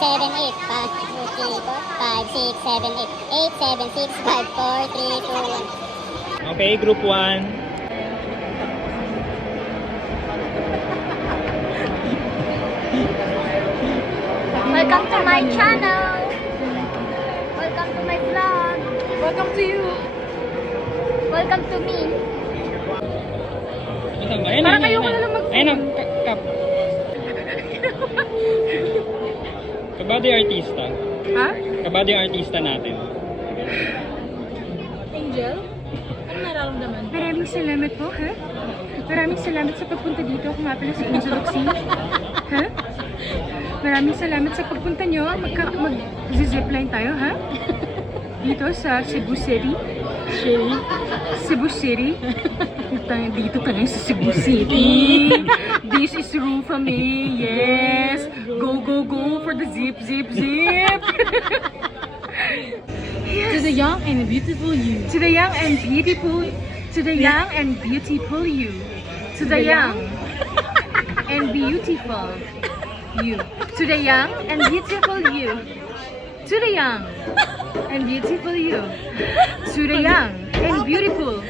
7, 8. 5, 6, 7, 8. 8, 7, 6, 5, 4, 3, 2, 1. Okay, group 1. Welcome to my channel. Welcome to my vlog. Welcome to you. Welcome to me. Parang ayoko na lang mag-phone. Ayun ang kap. Kabado yung artista. Ha? Kabado yung artista natin. Angel? Ano nararamdaman? Maraming salamat po, ha? Maraming salamat sa pagpunta dito. Ako nga pala si Angel Oxy. Ha? Maraming salamat sa pagpunta nyo. Mag-zipline tayo, ha? Dito sa Cebu City. Cebu City. Dito tayo sa Cebu City. This is Rufa May. Yes. Go, go, go for the zip, zip, zip. Yes. To the young and beautiful you. To the young and beautiful. To the young and beautiful you. To the young and beautiful you. To the young and beautiful you. To the young and beautiful you. To the young and beautiful.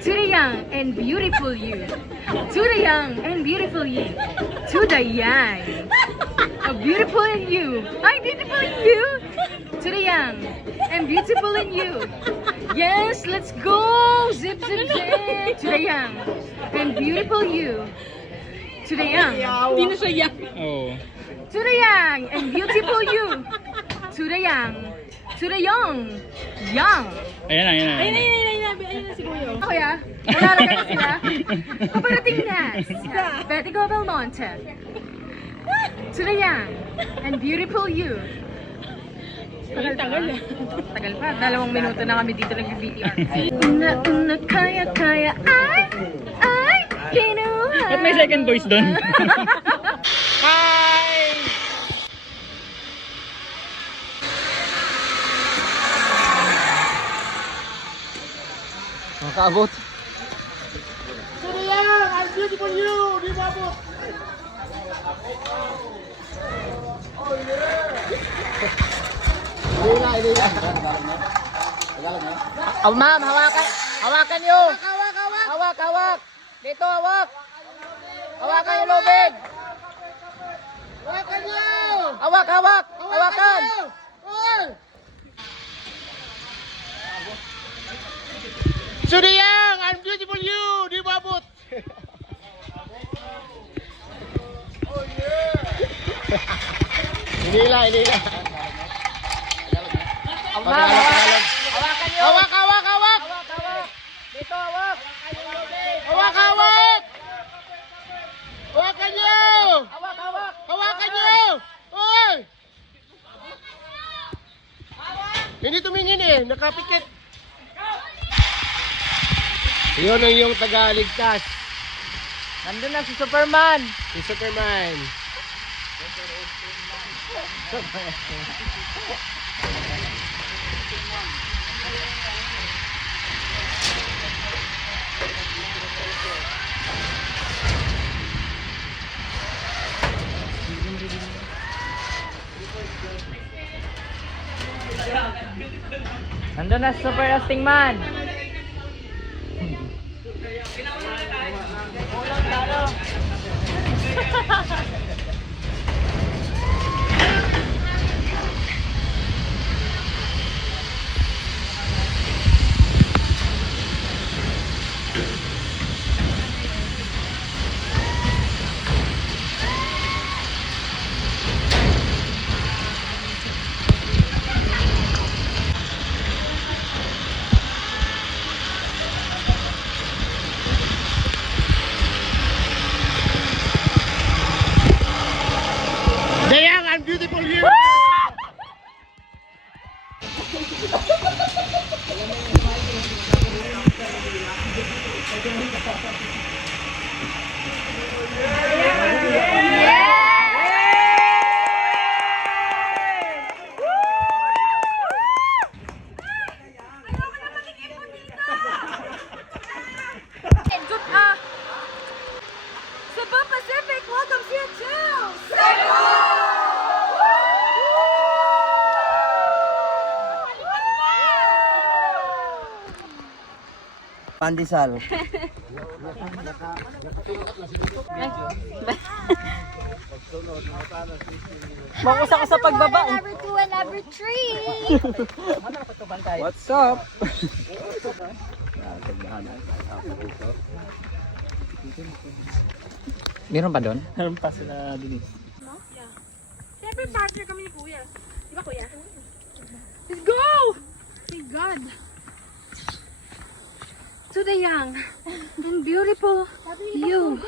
To the young and beautiful you. To the young and beautiful you. To the young. A beautiful in you. I'm beautiful in you. To the young and beautiful in you. Yes, let's go. Zip, zip, zip. To the young and beautiful you. To the young. Hindi na siya young. Oh. To the young and beautiful you. To the young. To the young. Young. Ayan na. Ayun na si Kuya. Kuya, malalaga na sila. Paparating na. Betty Go Belmonte. To the young and beautiful you. Tagal pa. 2 minuto na kami dito nag-VTR. Una, kaya, ay, kinuha. Ba't may second voice doon? Hi! Nakabot. Surya, I'm beautiful you, di mabuk. Oh yeah. Ini lah. Oh, ma'am, hawakan niyo. Hawak. Dito, hawak. Hawakan yung lubid. Hawakan niyo. Hawakan. Oy. Surya, I'm beautiful you, di mabuk. Oh yeah. Ini lah. Oh, ma'am, hawakan niyo. Hawak. Dito, hawak. Hawak. Hawakan niyo. Hawak. Hawakan niyo. Oy. Hindi tumingin eh, nakapikit. Yun ang yung tagaligtas. Nandun na si Superman. Si Superman. Nandun na si Super Asting Man. Dayang, I'm beautiful you. Cebu Pacific welcomes you to Cebu! Pandesal. Makus ako sa pagbaba. Number 2 and number 3. What's up? Meron pa doon? Meron pa sila Denise. Siyempre partner kami ni Kuya. Di ba Kuya? Let's go! Thank God. To the young and beautiful you.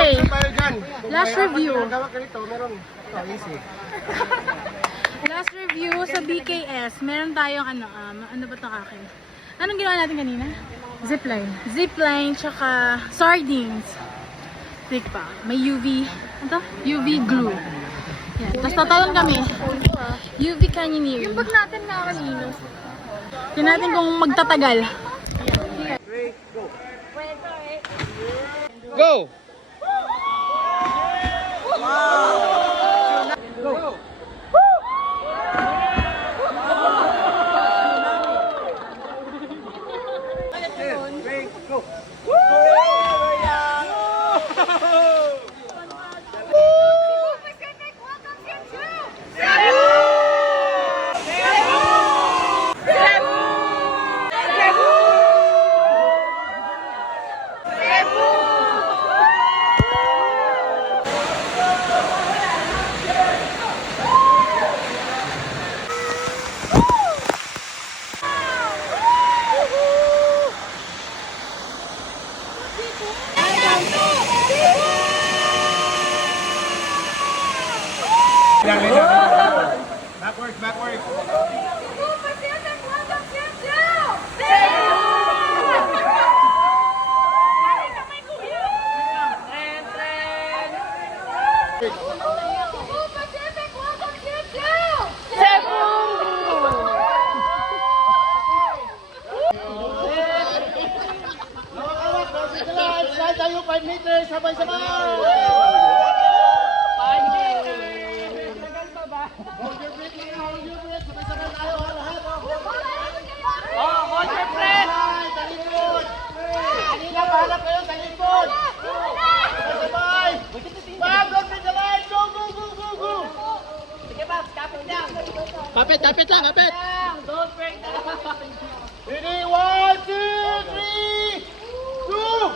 Hey, Tayo dyan. last review. Gawa ka nito, meron. Ito, easy. Last review sa BKS. Meron tayong ano ba ito akin? Anong ginawa natin kanina? Zipline. Zipline, tsaka sardines. Like pa, may UV, ano to? UV glue. Yan. Tapos tatalon kami. UV canyoneering. Yung bag natin na kanino. Tingnan natin kung magtatagal. Go! Backwards. Slide tayo 5 meters, sabay-sabay! 5 meters! Hold your breath lang, hold your breath. Sabay-sabay tayo, lahat. Hold your breath! Sa likod! Kanina, pahanap kayo sa likod! Sabay-sabay! Bam, don't miss the line! Go! Sige, Bam, kapit lang! Kapit lang! Don't break the line! Ready, 1, 2, 3! Go!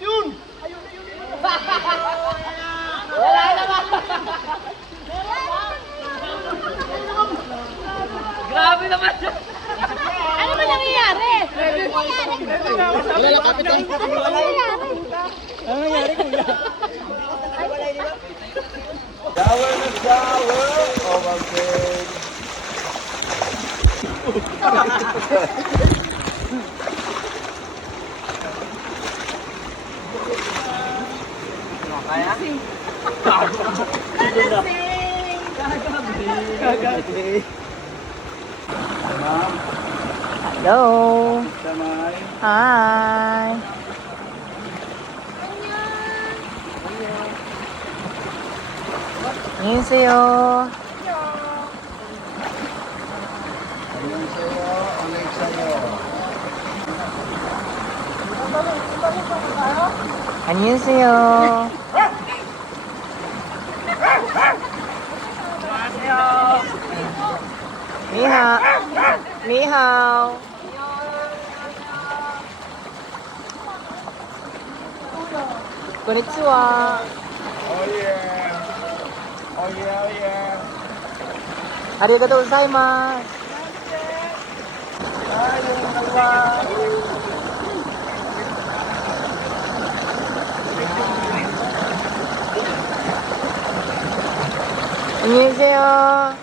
Yun! Wala naman! Grabe naman! Ano ba nangyayari? Wala lang, kapit lang! Ano nangyari kuya? Oh my God. Kaya? Gagabi. Hello. Hi. 안녕하세요. 안녕하세요. 니하오. 니하오. konnichiwa. Oh yeah! Arigatou gozaimasu. 안녕하세요.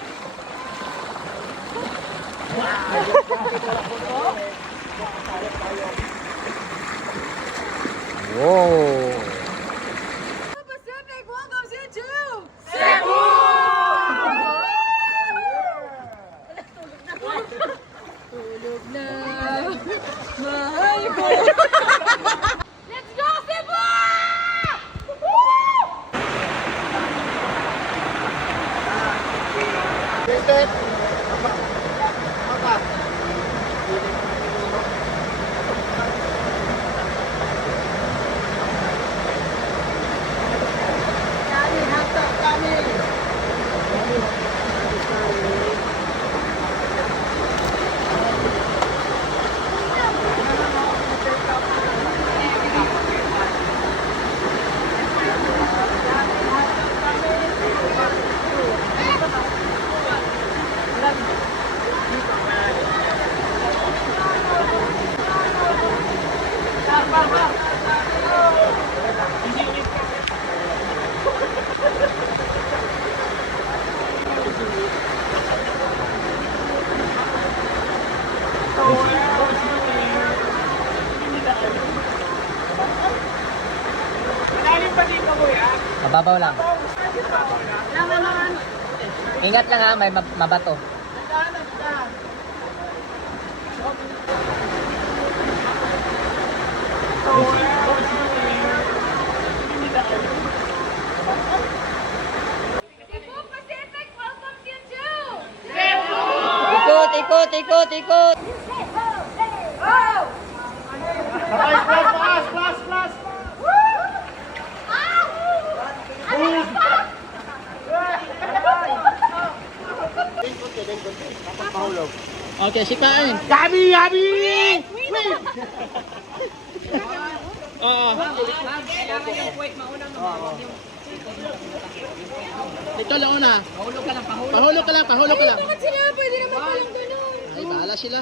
오. Pacific welcomes you to Tulog na. Mababaw lang. Ingat lang ha, may mabato. Ikot, ikot, ikot, ikot. Plus. Okay, sipain. Yabi! Ito lang una. Pahulog ka lang. Bakit sila? Pwede naman palang ganun. Ay, bahala sila.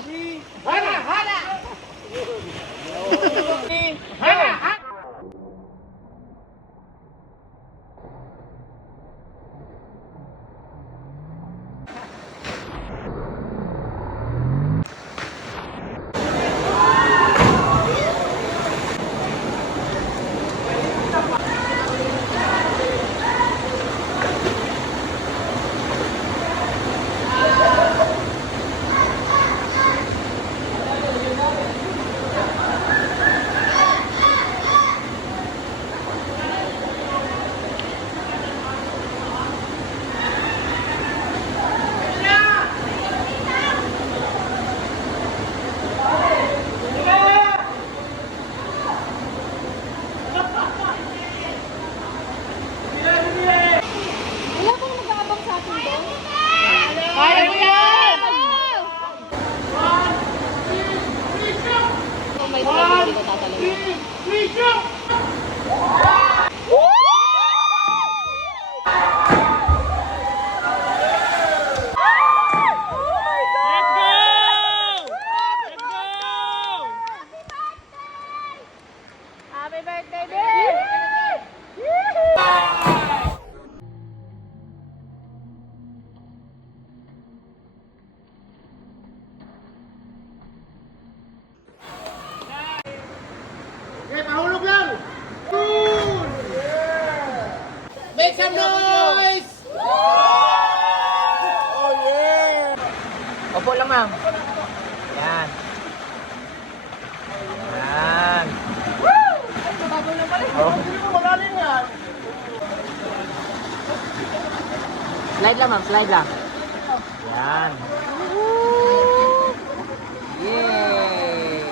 Wala bang nag-aabang sa akin doon? Kaya mo yan! Oh my God, hindi ko tatalagin. Let's go! Let's go! Happy birthday, babe! Okay, mahulog lang! Good! Make some noise! Oh yeah! Opo lang, ma'am. Yan. Yan. Hindi mo malalim yan! Slide lang, ma'am. Slide lang. Yan. Yay!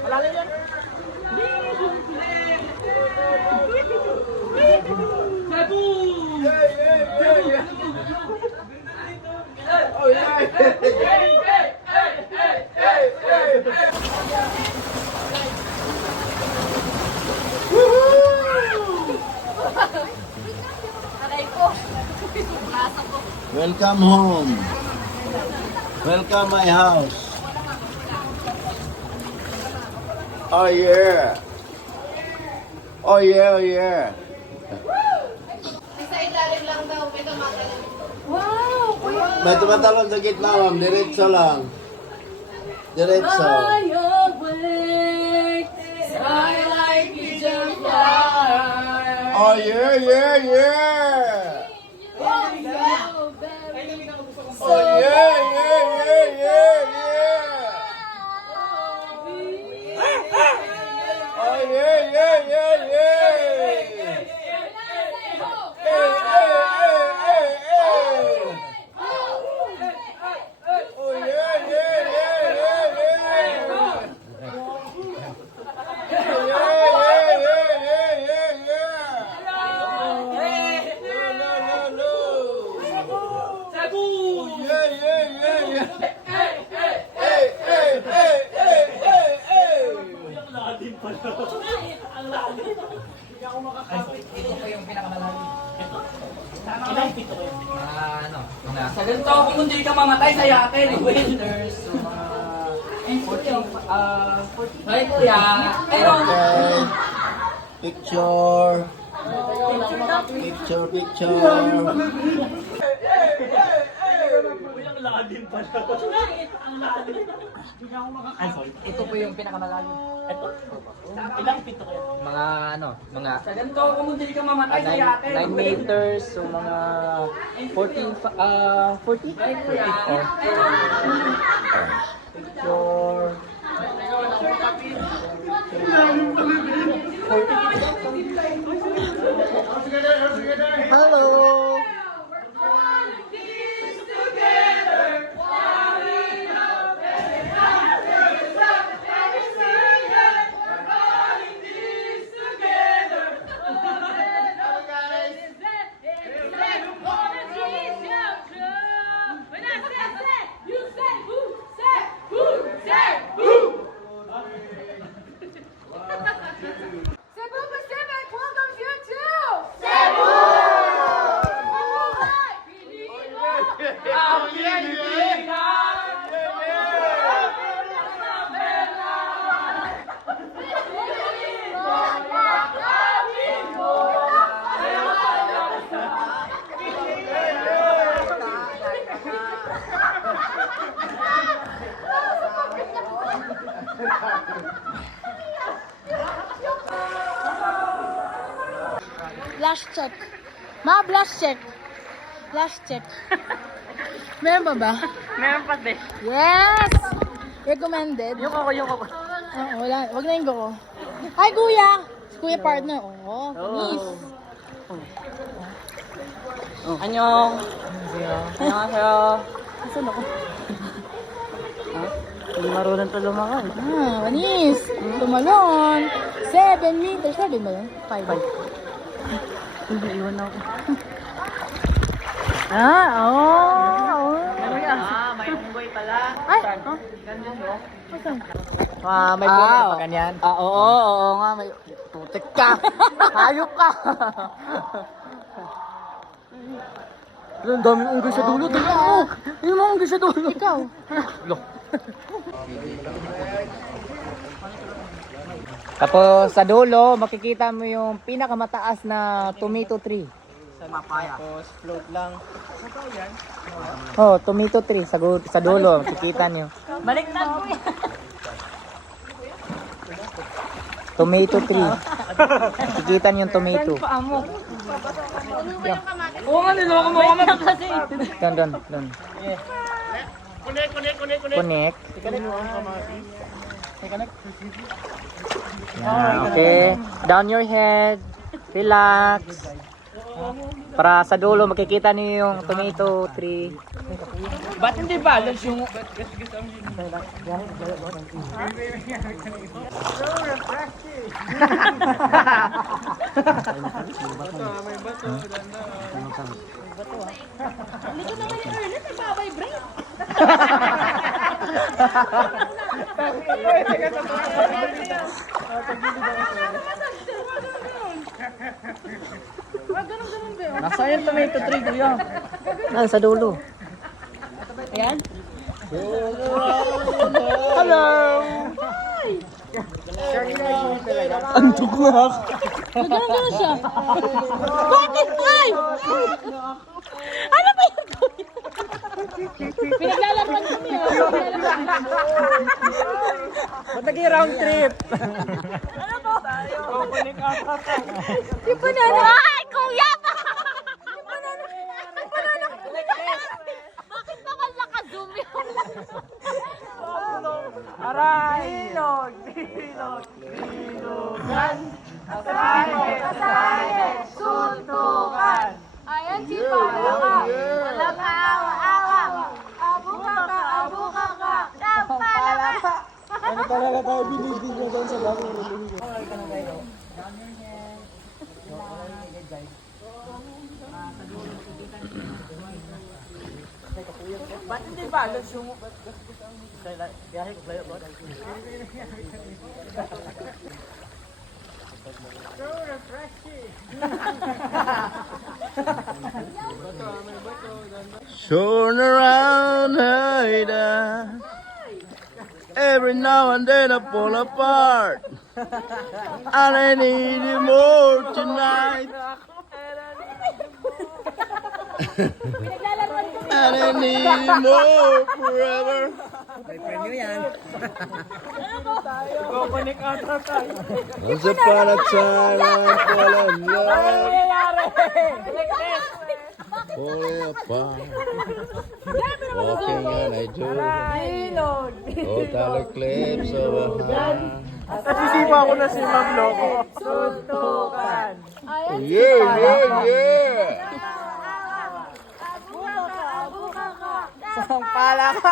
Malalim yan! Oh yeah! Welcome home. Welcome my house. Oh yeah. Oh yeah, oh yeah. May tumatalon sa gitna, ma'am. Diretso lang. Diretso. Oh yeah, yeah, yeah. Oh yeah, yeah, yeah, yeah, yeah. Oh yeah, yeah, yeah, yeah. Hey, hey, hey, hey, hey. Oh yeah, yeah, yeah, yeah, yeah. Yeah, yeah, yeah, yeah, yeah. No, no, no, no. Oh yeah, yeah, yeah, yeah. ganito kung hindi ka mamatay sa yate, winners. So, mga 40. Ay, kuya. Pero, Okay. Picture. Picture. ito po yung pinakamalalim. Ito? Ilang pito kaya? Mga ano, mga Sa ganito kung hindi ka mamatay sa yate. 9 meters, so mga 40. Ay, kuya. Picture. Hello. Cebu Pacific welcomes you to Cebu! Flash check. Ma, flash check. Flash check. Meron pa ba? Meron pa din. Yes! Recommended. Yung ako. Wala. Wag na yung go. Hi, kuya! Kuya partner. Oo. Miss. Annyeong. Annyeonghaseyo. Asan ako? Hindi marunong to lumakad. Manis. Tumalon. 7 meters. 7 ba yun? 5. Hindi, iwan na ako. Oo. May unggoy pala. Ay! May puno pa ganyan? Oo nga. May putik ka. Hayop ka. Ang daming unggoy sa dulo. Tingnan mo. Yung mga unggoy sa dulo. Ikaw. Tapos sa dulo, makikita mo yung pinakamataas na tomato tree. Tapos float lang. Oh, tomato tree sa dulo, makikita niyo. Baliktad ko yan. Tomato tree. Makikita niyo yung tomato. Oo nga, niloko mo kami kasi. Doon. Connect. Yan, okay. Down your head. Relax. Para sa dulo makikita niyo yung tomato tree. Ba't hindi balance yung... Nasaan yung tomato tree, kuya? Sa dulo. Ayan? Hello! Antok na ako. Nagano siya. Bakit? Ay! Ano ba yun? Pinaglalaruan kami. Ba't nag-round trip? Yung banana. Ay, kuya! Bakit naman naka-zoom yun? Aray! Ayan si Palaka. Palaka, awa. Abuka ka, abuka ka. Palaka. Ano talaga tayo binibigyan doon sa bagong relihiyon? Ba't hindi balance yung... Turn around, Haida. Every now and then I fall apart. And I need you more tonight. And I need you more forever. Once upon a time I fell in love. Falling apart. Walking on a door. Total eclipse of a heart. Nasisipa ko na si Ma'am Loco. Suntukan. Yeah, yeah, yeah. Ang pala ka.